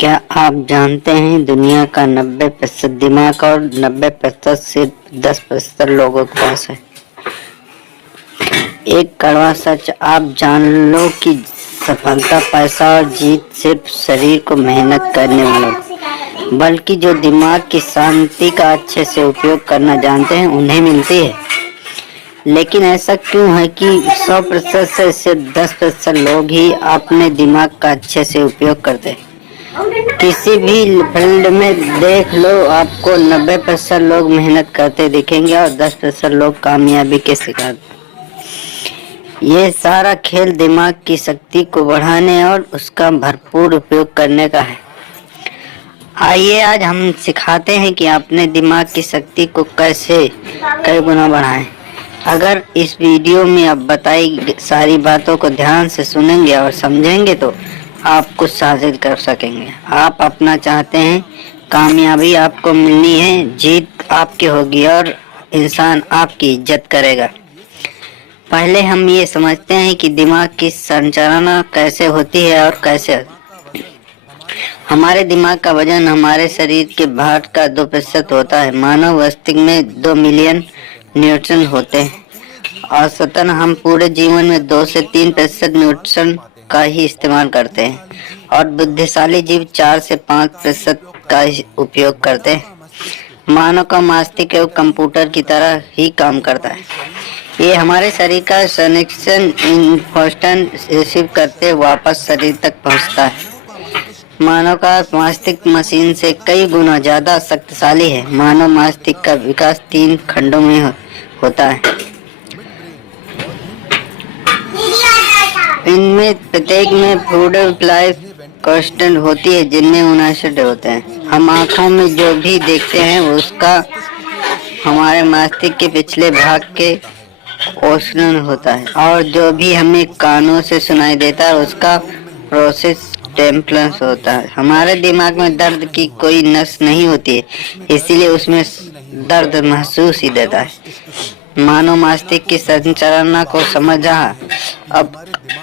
क्या आप जानते हैं दुनिया का 90% दिमाग और 90% सिर्फ 10% लोगों के पास है। एक कड़वा सच आप जान लो कि सफलता, पैसा और जीत सिर्फ शरीर को मेहनत करने वालों, बल्कि जो दिमाग की शांति का अच्छे से उपयोग करना जानते हैं उन्हें मिलती है। लेकिन ऐसा क्यों है कि 100% से सिर्फ 10% लोग ही अपने दिमाग का अच्छे से उपयोग करते हैं? किसी भी फील्ड में देख लो, आपको 90% लोग मेहनत करते दिखेंगे और 10% लोग कामयाबी के शिकार। ये सारा खेल दिमाग की शक्ति को बढ़ाने और उसका भरपूर उपयोग करने का है। आइए आज हम सिखाते हैं कि अपने दिमाग की शक्ति को कैसे कई गुना बढ़ाएं। अगर इस वीडियो में आप बताई सारी बातों को ध्यान से सुनेंगे और समझेंगे तो आप कुछ हासिल कर सकेंगे। आप अपना चाहते हैं, कामयाबी आपको मिलनी है, जीत आपकी होगी और इंसान आपकी इज्जत करेगा। पहले हम ये समझते हैं कि दिमाग की संरचना कैसे होती है और कैसे। हमारे दिमाग का वजन हमारे शरीर के भार का 2% होता है। मानव मस्तिष्क में 2 मिलियन न्यूट्रॉन होते हैं। औसतन हम पूरे जीवन में 2 से 3% न्यूट्रॉन का ही इस्तेमाल करते हैं और बुद्धिशाली जीव 4 से 5% का उपयोग करते हैं। मानव का मस्तिष्क एक कंप्यूटर की तरह ही काम करता है। ये हमारे शरीर का संरक्षण इंफॉर्मेशन रिसीव करते वापस शरीर तक पहुंचता है। मानव का मस्तिष्क मशीन से कई गुना ज्यादा शक्तिशाली है। मानव मस्तिष्क का विकास 3 खंडों में होता है। इनमें प्रत्येक में फ्लूइड ऑफ लाइफ कांस्टेंट होती है, जिनमें 59 होते हैं। हम आँखों में जो भी देखते हैं उसका हमारे मस्तिष्क के पिछले भाग के ओशन होता है, और जो भी हमें कानों से सुनाई देता है उसका प्रोसेस टेम्पलेंस होता है। हमारे दिमाग में दर्द की कोई नस नहीं होती है, इसीलिए उसमें दर्द महसूस ही देता है। मानव मस्तिष्क की संरचना को समझा। अब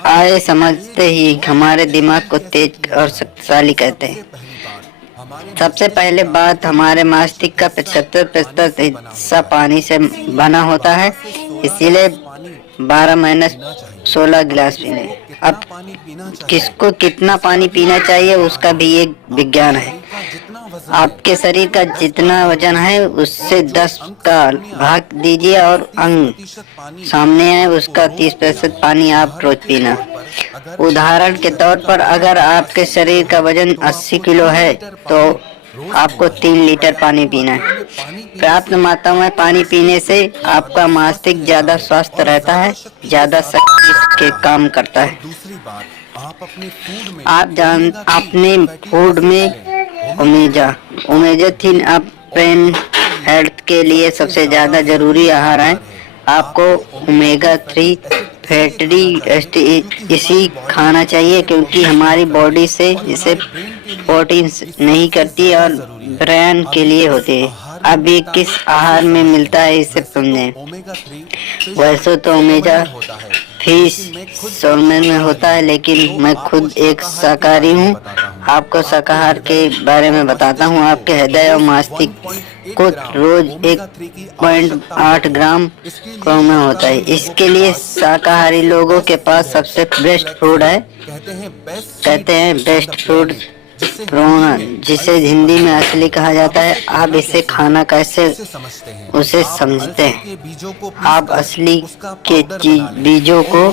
आए समझते ही हमारे दिमाग को तेज और शक्तिशाली कहते हैं। सबसे पहले बात, हमारे मस्तिष्क का 75% हिस्सा पानी से बना होता है, इसीलिए 12-16 गिलास पीने। अब किसको कितना पानी पीना चाहिए उसका भी एक विज्ञान है। आपके शरीर का जितना वजन है उससे 10 का भाग दीजिए और अंग सामने है उसका 30% पानी आप रोज पीना। उदाहरण के तौर पर अगर आपके शरीर का वजन 80 किलो है तो आपको 3 लीटर पानी पीना है। पर्याप्त मात्रा में पानी पीने से आपका मस्तिष्क ज्यादा स्वस्थ रहता है, ज्यादा शक्ति के काम करता है। अपने फूड में ओमेगा 3 ब्रेन हेल्थ के लिए सबसे ज्यादा जरूरी आहार है। आपको ओमेगा 3 फैटी एसिड इसी खाना चाहिए, क्योंकि हमारी बॉडी से इसे प्रोटीन नहीं करती और ब्रेन के लिए होती है। अब ये किस आहार में मिलता है इसे समझें। वैसे तो ओमेगा फिश सैल्मन में होता है, लेकिन मैं खुद एक शाकाहारी हूँ। आपको शाकाहार के बारे में बताता हूँ। आपके हृदय और मस्तिष्क को रोज 1.8 ग्राम में होता है। इसके लिए शाकाहारी लोगों के पास सबसे बेस्ट फूड है, कहते हैं बेस्ट फूड प्रोना, जिसे हिंदी में असली कहा जाता है। आप इसे खाना कैसे उसे समझते हैं। आप असली के बीजों को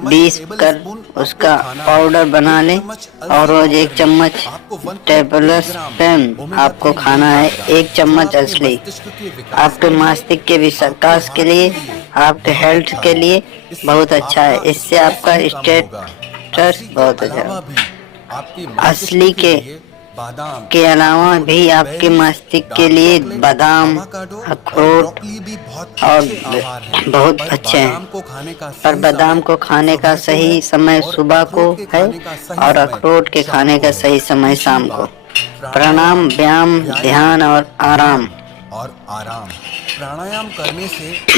पीस कर उसका पाउडर बना लें और रोज 1 चम्मच टेबल स्पून आपको खाना है। 1 चम्मच असली आपके मस्तिष्क के विकास के लिए, आपके हेल्थ के लिए बहुत अच्छा है। इससे आपका स्टेटस बहुत अच्छा है। असली के अलावा भी आपके मस्तिष्क के लिए बादाम, अखरोट और बहुत अच्छे हैं। पर बादाम को खाने का सही समय सुबह को है और अखरोट के खाने का सही समय शाम को। प्राणायाम, व्यायाम, ध्यान और आराम।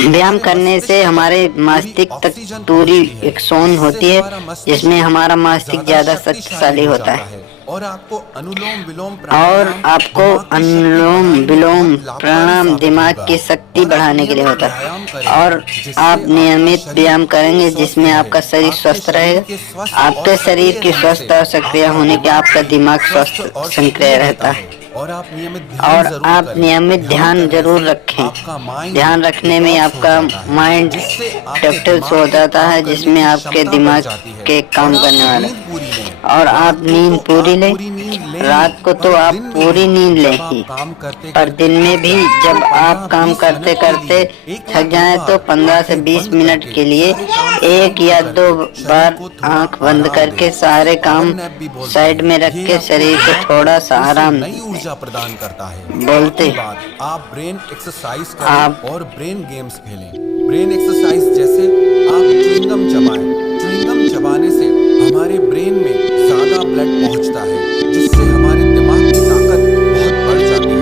व्यायाम करने से हमारे मस्तिष्क तक पूरी एक्शन होती है, जिसमें हमारा मस्तिष्क ज्यादा शक्तिशाली होता है। और आपको अनुलोम विलोम और प्राणायाम आपको दिमाग की शक्ति अनुलोम बढ़ाने में विलोम बहुत लाभकारी प्राणायाम साबित दिमाग होगा। की शक्ति और आप बढ़ाने के लिए नियमित होता है। व्यायाम और करें जिससे आप आपका नियमित शरीर व्यायाम करेंगे स्वस्थ जिसमें रहे, आपका शरीर आपके स्वस्थ शरीर रहेगा। के स्वस्थ और आपके शरीर सक्रिय की रहने स्वस्थ से और सक्रिय आपका होने के दिमाग आपका भी दिमाग स्वस्थ स्वस्थ और सक्रिय सक्रिय रहता रहता है। है। और आप नियमित ध्यान और जरूर आप करें। नियमित ध्यान करने जरूर से रखें। आपका माइंड ध्यान रखने में डिटॉक्स हो आपका जाता है, माइंड जिससे आपके डिटॉक्स दिमाग हो के जाता काम है, करने जिसमें की आपके क्षमता बढ़ दिमाग जाती है। के और काम आप करने वाले। नींद पूरी लें। और आप रात को नींद तो पूरी आप लें। पूरी नींद लें ही, रात को तो पर आप दिन में पूरी भी नींद लें जब ही। आप काम करते पर करते दिन में थक भी जाएं तो जब आप काम 15-20 करते मिनट के करते लिए एक या थक दो जाएं तो बार 15 से आंखें 20 बंद मिनट करके के लिए सारे काम एक साइड में या दो करके शरीर बार को थोड़ा आंख बंद आराम दें। करके इसे सारे पावर काम नैप भी बोलते साइड हैं। में रख ये के आपके शरीर को दिमाग को थोड़ा सा फिर से आराम नई ऊर्जा प्रदान करता है। बोलते। चौथी बात, आप ब्रेन एक्सरसाइज करें आप और ब्रेन गेम्स खेलें। ब्रेन एक्सरसाइज जैसे आप च्युइंगम चबाएं। च्युइंगम चबाने से हमारे ब्रेन में ज्यादा ब्लड पहुंचता है, जिससे हमारे दिमाग की ताकत बहुत बढ़ जाती है।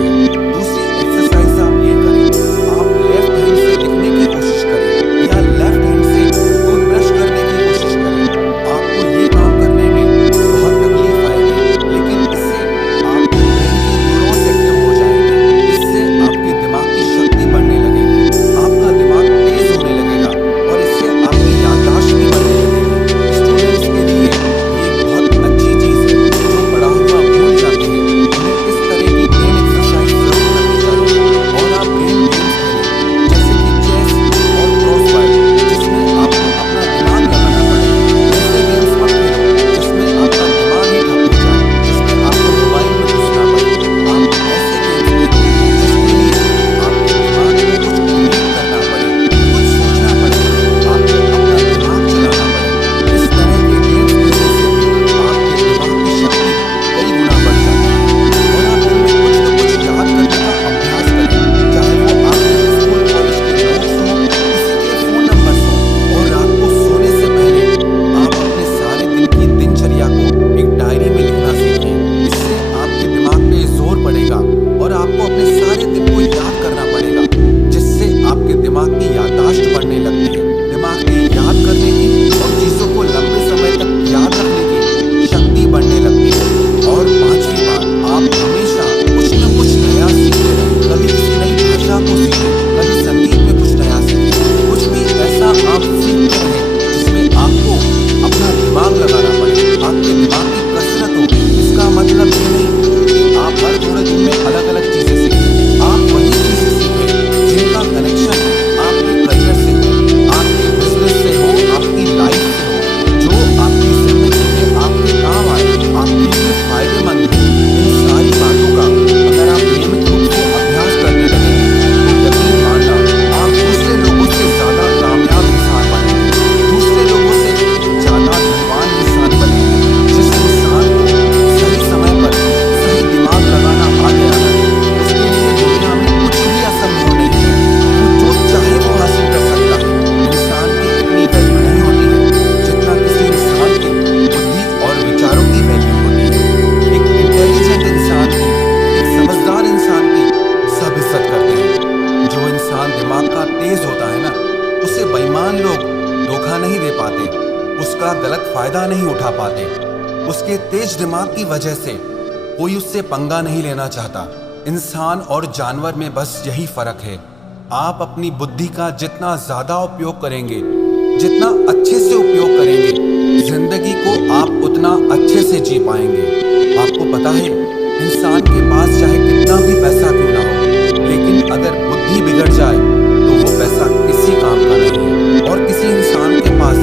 दूसरी एक्सरसाइज आप ये करें, आप लेफ्ट हैंड से लिखने की कोशिश करें या लेफ्ट हैंड से टूथब्रश करने की कोशिश करें। आपको ये काम करने में बहुत तकलीफ आएगी, लेकिन इससे आपके ब्रेन के न्यूरॉन्स एक्टिव हो जाएंगे। इससे आपके दिमाग की शक्ति बढ़ने लगेगी, आपका दिमाग तेज होने लगेगा और इससे आपकी याददाश्त भी बढ़ने लगेगी। स्टूडेंट्स के लिए ये एक बहुत अच्छी चीज है। जो पढ़ा हुआ भूल जाते हैं, उन्हें इस तरह की ब्रेन एक्सरसाइज जरूर करनी चाहिए। और आप ब्रेन गेम्स खेलें जैसे कि चेस और क्रॉसवर्ड, जिसमें आपको अपना दिमाग लगाना पड़े। ऐसे गेम्स मत खेलो जिसमें आपका दिमाग ही ठप हो जाए, जिसमें आपको मोबाइल में घुसना पड़े। आप ऐसे गेम्स खेलो जिसके लिए आपके दिमाग को कुछ क्रिएट करना पड़े, कुछ सोचना पड़े, आपको अपना दिमाग चलाना पड़े। इस तरह के गेम्स खेलने से भी आपके दिमाग की शक्ति कई गुना बढ़ जाती है। और आप दिन में कुछ न कुछ याद करने का अभ्यास करें, चाहे वो आपके स्कूल कॉलेज के नोट्स हों, किसी के फोन नंबर्स हों। और रात को सोने से पहले आप अपने सारे दिन की दिनचर्या को एक डायरी में लिखना सीखें। इससे आपके दिमाग पे जोर पड़ेगा और आपको अपने सारे दिन को याद करना पड़ेगा, जिससे आपके दिमाग की याददाश्त बढ़ने लगती है। दिमाग की याद करने की और चीजों को लंबे समय तक याद रखने की शक्ति बढ़ने लगती है। और पांचवी बात, आप हमेशा कुछ न कुछ नया सीखते रहें। कभी किसी नई भाषा को सीखें, कभी संगीत में कुछ नया सीखें। कुछ भी ऐसा आप सीखते रहें जिसमें आपको अपना दिमाग लगाना पड़े, आपके दिमाग की कसरत हो। इसका मतलब ये नहीं कि आप हर थोड़े दिन में अलग अलग चीजें सीखें। आप वही चीजें सीखें जिनका कनेक्शन आपके करियर से हो, आपके बिजनेस से हो, आपकी लाइफ से हो, जो आपकी जिंदगी में आपके काम आए, आपके लिए फायदेमंद हो। इन सारी बातों का अगर आप नियमित रूप से अभ्यास करने लगेंगे तो यकीन मानना, आप दूसरे लोगों से ज्यादा कामयाब इंसान बनेंगे, दूसरे लोगों से ज्यादा धनवान इंसान बनेंगे। जिस इंसान को सही समय पर सही दिमाग लगाना आ गया है, उसके लिए दुनिया में कुछ भी असंभव नहीं है। वो जो चाहे वो हासिल कर सकता है। इंसान की इतनी वैल्यू नहीं होती है जितना किसी इंसान की बुद्धि और विचारों की वैल्यू होती है। एक इंटेलिजेंट इंसान की, एक समझदार इंसान की सब इज्जत करते हैं। जो इंसान दिमाग का तेज होता है ना, उसे बेईमान लोग धोखा नहीं दे पाते, उसका गलत फायदा नहीं उठा पाते। उसके तेज दिमाग की वजह से कोई उससे पंगा नहीं लेना चाहता। इंसान और जानवर में बस यही फर्क है। आप अपनी बुद्धि का जितना ज्यादा उपयोग करेंगे, जितना अच्छे से उपयोग करेंगे, जिंदगी को आप उतना अच्छे से जी पाएंगे। आपको पता है, इंसान के पास चाहे कितना भी पैसा क्यों ना हो, लेकिन अगर बुद्धि बिगड़ जाए तो वो पैसा किसी काम का नहीं है। और किसी इंसान के पास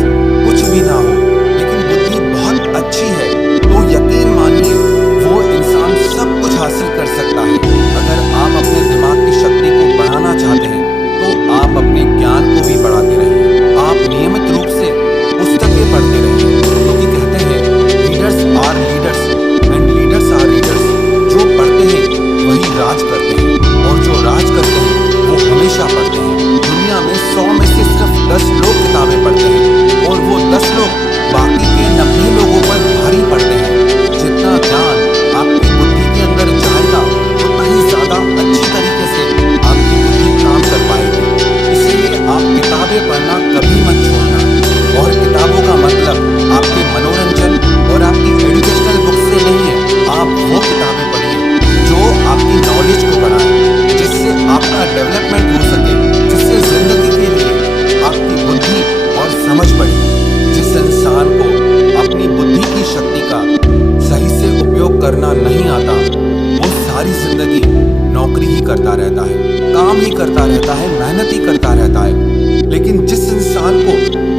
कुछ भी ना हो लेकिन बुद्धि बहुत अच्छी है, तो यकीन मानिए वो इंसान सब कुछ हासिल कर सकता है। अगर आप अपने दिमाग की शक्ति को बढ़ाना चाहते हैं तो आप अपने ज्ञान को भी बढ़ाते रहिए। आप नियमित रूप से पुस्तकें पढ़ते रहिए, क्योंकि कहते हैं readers are leaders and leaders करता रहता है, काम ही करता रहता है, मेहनत ही करता रहता है। लेकिन जिस इंसान को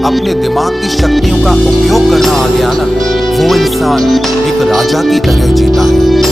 अपने दिमाग की शक्तियों का उपयोग करना आ गया ना, वो इंसान एक राजा की तरह जीता है।